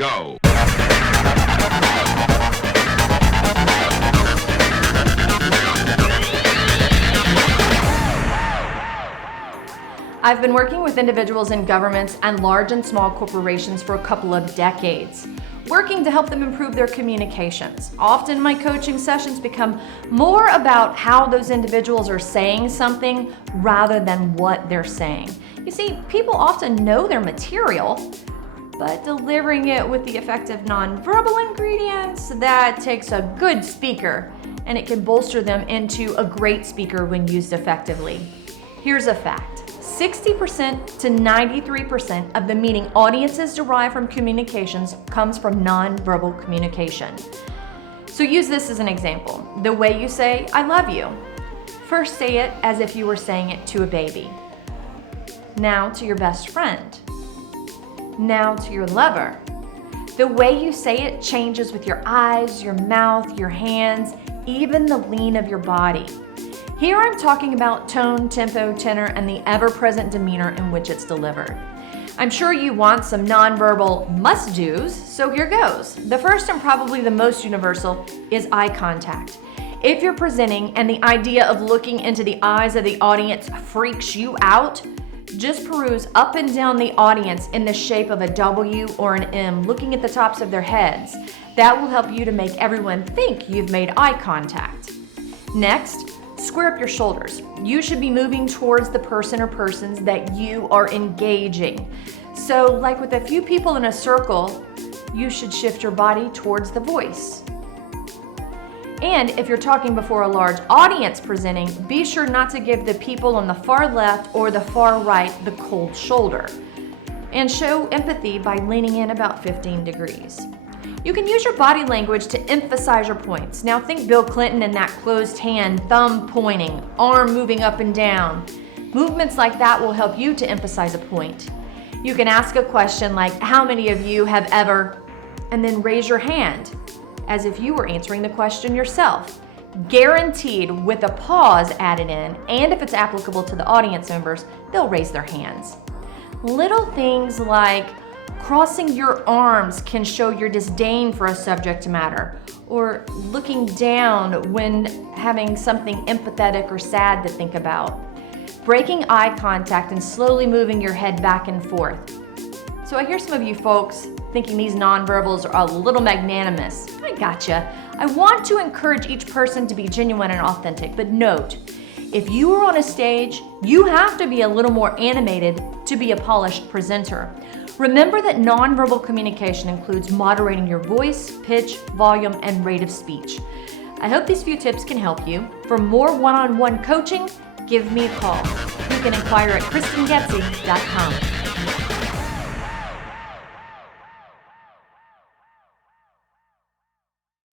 Go. I've been working with individuals in governments and large and small corporations for a couple of decades, working to help them improve their communications. Often my coaching sessions become more about how those individuals are saying something rather than what they're saying. You see, people often know their material, but delivering it with the effective nonverbal ingredients, that takes a good speaker, and it can bolster them into a great speaker when used effectively. Here's a fact. 60% to 93% of the meaning audiences derive from communications comes from nonverbal communication. So use this as an example. The way you say, "I love you." First say it as if you were saying it to a baby. Now to your best friend. Now to your lover. The way you say it changes with your eyes, your mouth, your hands, even the lean of your body. Here I'm talking about tone, tempo, tenor, and the ever-present demeanor in which it's delivered. I'm sure you want some nonverbal must-dos, so here goes. The first and probably the most universal is eye contact. If you're presenting and the idea of looking into the eyes of the audience freaks you out, just peruse up and down the audience in the shape of a W or an M, looking at the tops of their heads. That will help you to make everyone think you've made eye contact. Next, square up your shoulders. You should be moving towards the person or persons that you are engaging. So, like with a few people in a circle, you should shift your body towards the voice. And if you're talking before a large audience presenting, be sure not to give the people on the far left or the far right the cold shoulder. And show empathy by leaning in about 15 degrees. You can use your body language to emphasize your points. Now think Bill Clinton in that closed hand, thumb pointing, arm moving up and down. Movements like that will help you to emphasize a point. You can ask a question like, "How many of you have ever," and then raise your hand as if you were answering the question yourself. Guaranteed with a pause added in, and if it's applicable to the audience members, they'll raise their hands. Little things like crossing your arms can show your disdain for a subject matter, or looking down when having something empathetic or sad to think about. Breaking eye contact and slowly moving your head back and forth. So I hear some of you folks thinking these nonverbals are a little magnanimous. I gotcha. I want to encourage each person to be genuine and authentic, but note, if you are on a stage, you have to be a little more animated to be a polished presenter. Remember that nonverbal communication includes moderating your voice, pitch, volume, and rate of speech. I hope these few tips can help you. For more one-on-one coaching, give me a call. You can inquire at KristanGetsy.com.